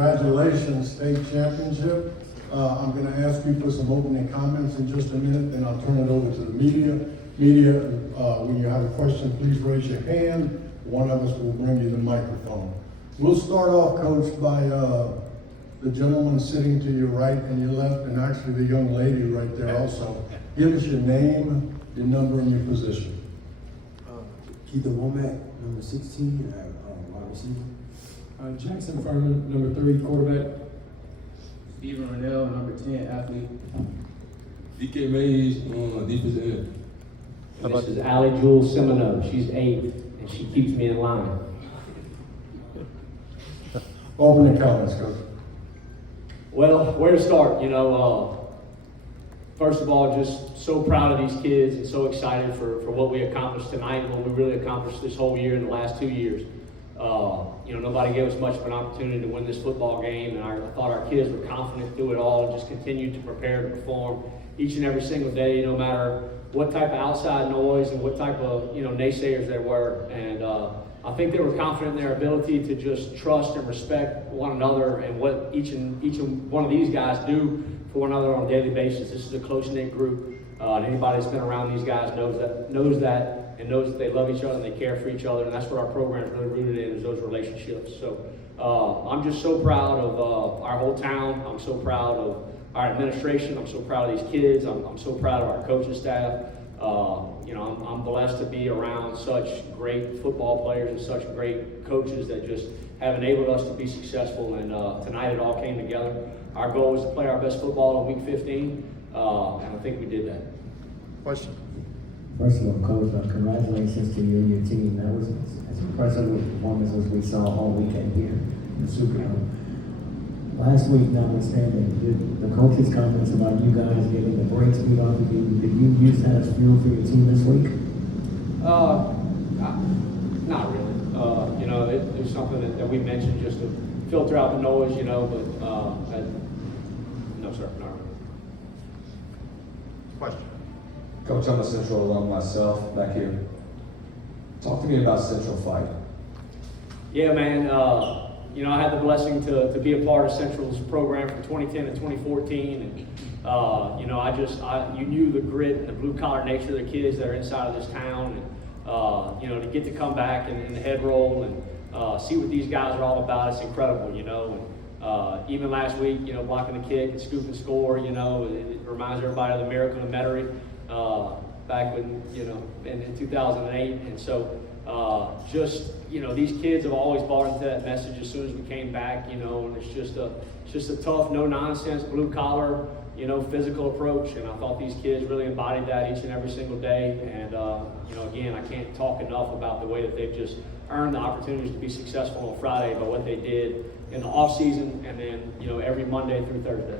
congratulations, state championship. I'm going to ask you for some opening comments in just a minute, then I'll turn it over to the media. Media, when you have a question, please raise your hand. One of us will bring you the microphone. We'll start off, Coach, by the gentleman sitting to your right and your left, and actually the young lady right there also. Give us your name, your number, and your position. Keith Womack, number 16, wide receiver. Jackson Furman, number 3, quarterback. Stephen Rennell, number 10, athlete. DK Mays, defensive end. This is Allie Jules Simoneaux. She's 8, and she keeps me in line. Opening comments, Coach. Well, where to start? First of all, just so proud of these kids and so excited for what we accomplished tonight and what we really accomplished this whole year and the last 2 years. Nobody gave us much of an opportunity to win this football game, and I thought our kids were confident through it all and just continued to prepare to perform each and every single day, no matter what type of outside noise and what type of naysayers there were. And I think they were confident in their ability to just trust and respect one another and what each and one of these guys do for one another on a daily basis. This is a close-knit group, and anybody that's been around these guys knows that and knows that they love each other and they care for each other, and that's what our program is really rooted in, is those relationships. So I'm just so proud of our whole town. I'm so proud of our administration. I'm so proud of these kids. I'm so proud of our coaching staff. I'm blessed to be around such great football players and such great coaches that just have enabled us to be successful. And tonight it all came together. Our goal was to play our best football in Week 15, and I think we did that. Question. First of all, Coach, congratulations to you and your team. That was as impressive a performance as we saw all weekend here in the Superdome. Last week, notwithstanding, the coach's comments about you guys getting the brakes beat off of you, did you use that as fuel for your team this week? Not really. It was something that we mentioned just to filter out the noise, but no, sir, not really. Question. Coach, I'm a Central alum myself back here. Talk to me about Central Fight. Yeah, man. I had the blessing to be a part of Central's program from 2010 to 2014, and you knew the grit and the blue collar nature of the kids that are inside of this town, and to get to come back in the head roll and see what these guys are all about, it's incredible, And even last week, blocking the kick and scoop and score, it reminds everybody of the miracle of Metairie back when in 2008, and so. These kids have always bought into that message as soon as we came back, and it's just a tough, no nonsense, blue collar, physical approach. And I thought these kids really embodied that each and every single day. And, again, I can't talk enough about the way that they've just earned the opportunities to be successful on Friday, but what they did in the off season and then, every Monday through Thursday.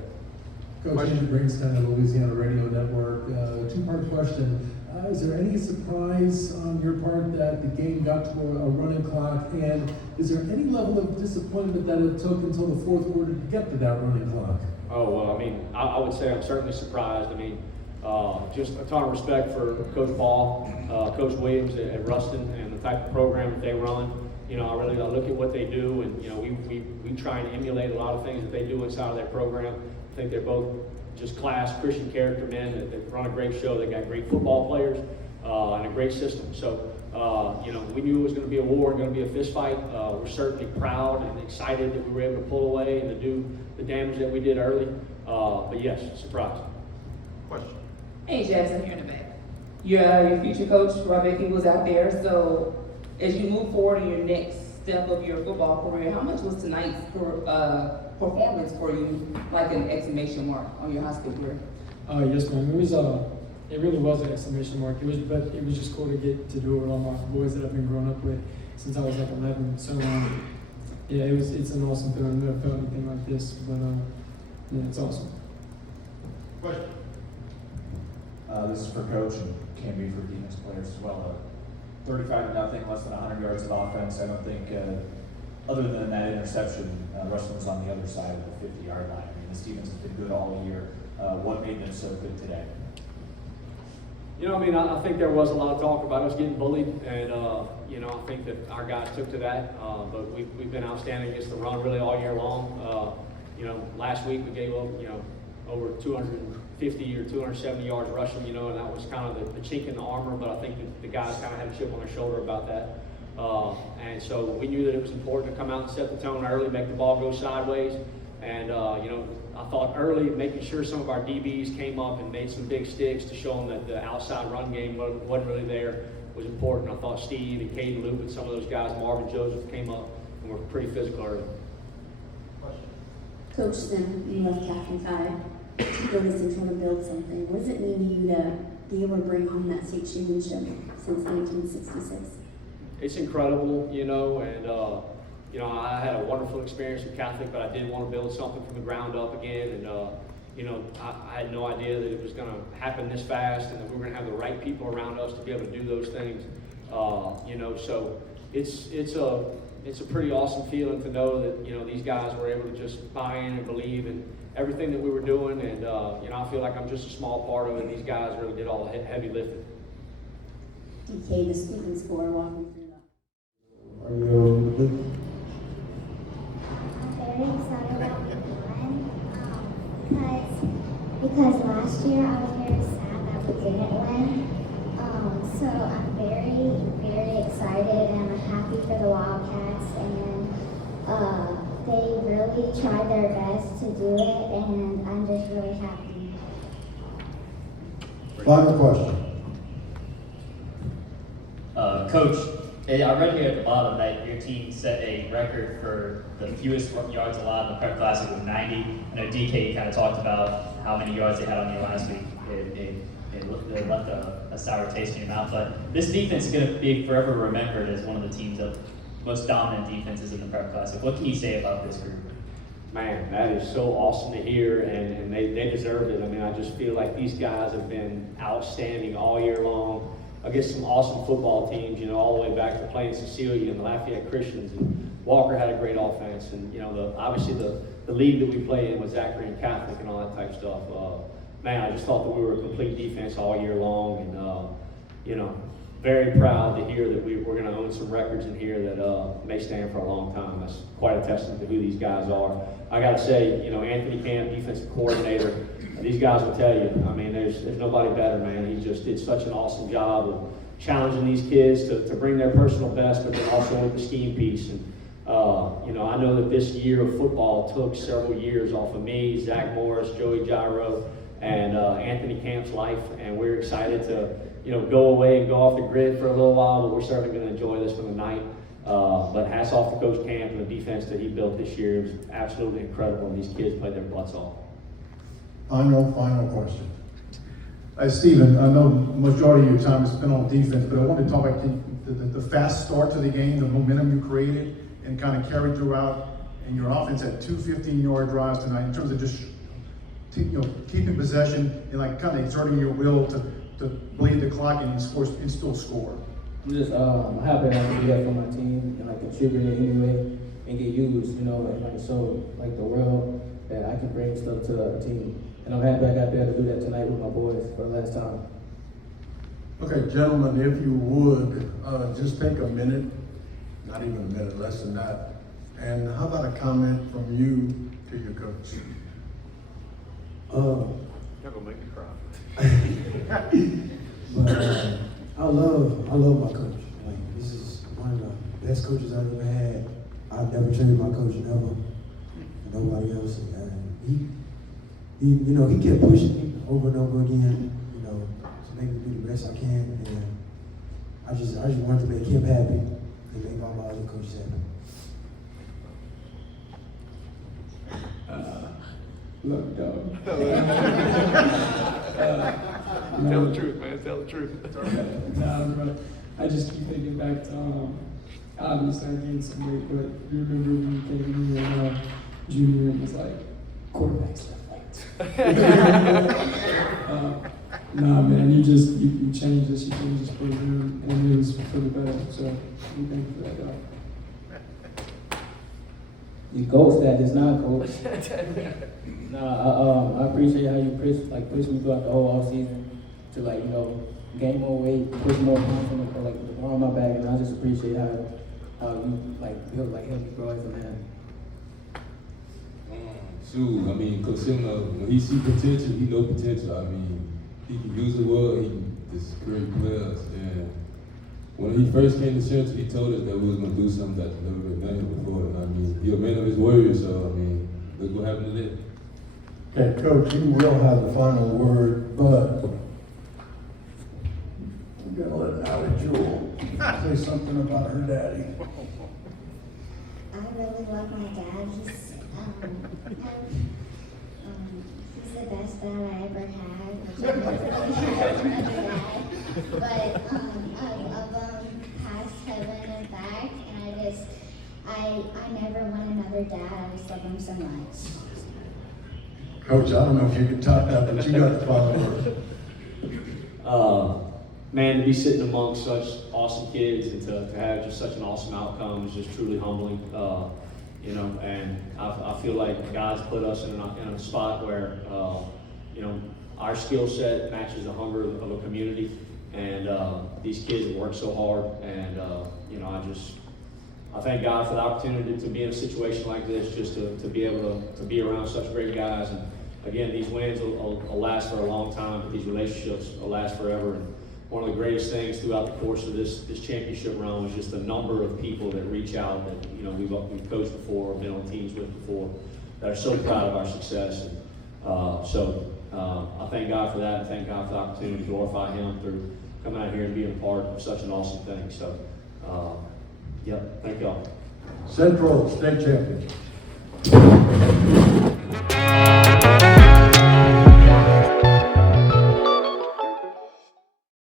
Coach Andrew Greenstein of Louisiana Radio Network. Two-part question. Is there any surprise on your part that the game got to a running clock? And is there any level of disappointment that it took until the fourth quarter to get to that running clock? Oh, well, I would say I'm certainly surprised. Just a ton of respect for Coach Ball, Coach Williams at Ruston, and the type of program that they run. I look at what they do, and, we try and emulate a lot of things that they do inside of their program. I think they're both just class Christian character men that run a great show. They got great football players and a great system. So, we knew it was going to be a war, going to be a fist fight. We're certainly proud and excited that we were able to pull away and to do the damage that we did early. But yes, surprised. Question. Hey, Jackson, here in the back. Your future coach, Rob Becky, was out there. So, as you move forward in your next step of your football career, how much was tonight's performance for you like an exclamation mark on your high school career? Yes, ma'am. It really was an exclamation mark. It was just cool to get to do it with all my boys that I've been growing up with since I was like 11. So it's an awesome feeling. I've never felt anything like this, but it's awesome. Question. This is for Coach and can be for Demon's players as well. 35-0, less than 100 yards of offense. I don't think, other than that interception, Russell was on the other side of the 50-yard line. The Stevens has been good all year. What made them so good today? You know, I mean, I think there was a lot of talk about us getting bullied, and you know, I think that our guys took to that. But we've been outstanding against the run really all year long. You know, last week we gave up, you know, over 250 or 270 yards rushing, you know, and that was kind of the chink in the armor. But I think that the guys kind of had a chip on their shoulder about that. And so we knew that it was important to come out and set the tone early, make the ball go sideways, and you know, I thought early, making sure some of our DBs came up and made some big sticks to show them that the outside run game wasn't really there was important. I thought Steve and Caden Luke and some of those guys, Marvin Joseph, came up and were pretty physical early. Coach Sim, you left Catholic High to go to Central to build something. What does it mean to you to be able to bring home that state championship since 1966? It's incredible, you know, and you know, I had a wonderful experience with Catholic, but I did want to build something from the ground up again, and you know, I had no idea that it was going to happen this fast, and that we were going to have the right people around us to be able to do those things. You know, so it's a pretty awesome feeling to know that, you know, these guys were able to just buy in and believe in everything that we were doing, and you know, I feel like I'm just a small part of it. These guys really did all the heavy lifting. DK, the sweeping score, walk me through that. Are you I'm very excited about week one because last year I was very sad that we didn't win. So I'm very, very excited and I'm happy for the Wildcats, and they really tried their best to do it, and I'm just really happy. Final question. Coach, I read here at the bottom that your team set a record for the fewest yards allowed in the Prep Classic with 90. I know DK kind of talked about how many yards they had on you last week. It left a sour taste in your mouth. But this defense is going to be forever remembered as one of the teams of most dominant defenses in the Prep Classic. What can you say about this group? Man, that is so awesome to hear, and they deserved it. I mean, I just feel like these guys have been outstanding all year long against some awesome football teams, you know, all the way back to playing Cecilia and the Lafayette Christians, and Walker had a great offense, and, you know, obviously the league that we play in with Zachary and Catholic and all that type of stuff. Man, I just thought that we were a complete defense all year long, and, you know, very proud to hear that we're going to own some records in here that may stand for a long time. That's quite a testament to who these guys are. I got to say, you know, Anthony Camp, defensive coordinator, these guys will tell you, I mean, there's nobody better, man. He just did such an awesome job of challenging these kids to bring their personal best, but then also with the scheme piece. And, you know, I know that this year of football took several years off of me, Zach Morris, Joey Gyro, and Anthony Camp's life, and we're excited to, you know, go away and go off the grid for a little while, but we're certainly going to enjoy this for the night. But hats off to Coach Camp and the defense that he built this year. It was absolutely incredible, and these kids played their butts off. Final question. Stephen, I know the majority of your time is spent on defense, but I want to talk about the fast start to the game, the momentum you created and kind of carried throughout, and your offense had 2 15-yard drives tonight in terms of just keeping possession and like kind of exerting your will to bleed the clock and still score. I'm just happy that I can do that for my team and like contribute in any way and get used, you know, and like show like the world that I can bring stuff to a team. And I'm happy I got there to do that tonight with my boys for the last time. Okay, gentlemen, if you would, just take a minute, not even a minute, less than that. And how about a comment from you to your coach? You're gonna make me cry. But I love my coach. Like, this is one of the best coaches I've ever had. I've never traded my coach, never. Nobody else. And he kept pushing me over and over again, you know, to make me do the best I can. And I just wanted to make him happy and make all my other coaches happy. Look, dog. Tell the truth, man. Tell the truth. Nah, bro. I just keep thinking back to obviously I gained some weight, but you remember when you came in here and junior and was like quarterback stuff like nah, man, you changed this, you changed this program, and it was for the better. So we thank you for that, dog. You ghost that is not coach. Nah, I appreciate how you pushed me throughout the whole offseason to, like, you know, gain more weight, push more confidence, or like the bar on my back, and I just appreciate how you like build like help me grow as a man. Shoot, I mean, Coach Simoneaux, when he see potential, he know potential. I mean, he can use it well. He just great players. And when he first came to Central, he told us that we was gonna do something that's never been done here before. And I mean, he's a man of his word. So I mean, look what happened today. Okay, Coach, you will have the final word, but I'm gonna let Allie Jewell say something about her daddy. I really love my dad. He's the best dad I ever had. Which I never really had another dad. But I love him past heaven and back, and I never want another dad. I just love him so much. Coach, I don't know if you can top that, but you got the final word. Man, to be sitting amongst such awesome kids and to have just such an awesome outcome is just truly humbling. You know, and I feel like God's put us in a spot where, you know, our skill set matches the hunger of a community, and these kids have worked so hard, and you know, I thank God for the opportunity to be in a situation like this, just to be able to be around such great guys. And again, these wins will last for a long time, but these relationships will last forever. And one of the greatest things throughout the course of this championship run was just the number of people that reach out that, you know, we've coached before, been on teams with before, that are so proud of our success. And I thank God for that, and thank God for the opportunity to glorify Him through coming out here and being a part of such an awesome thing. So, yeah, thank y'all. Central State Champion.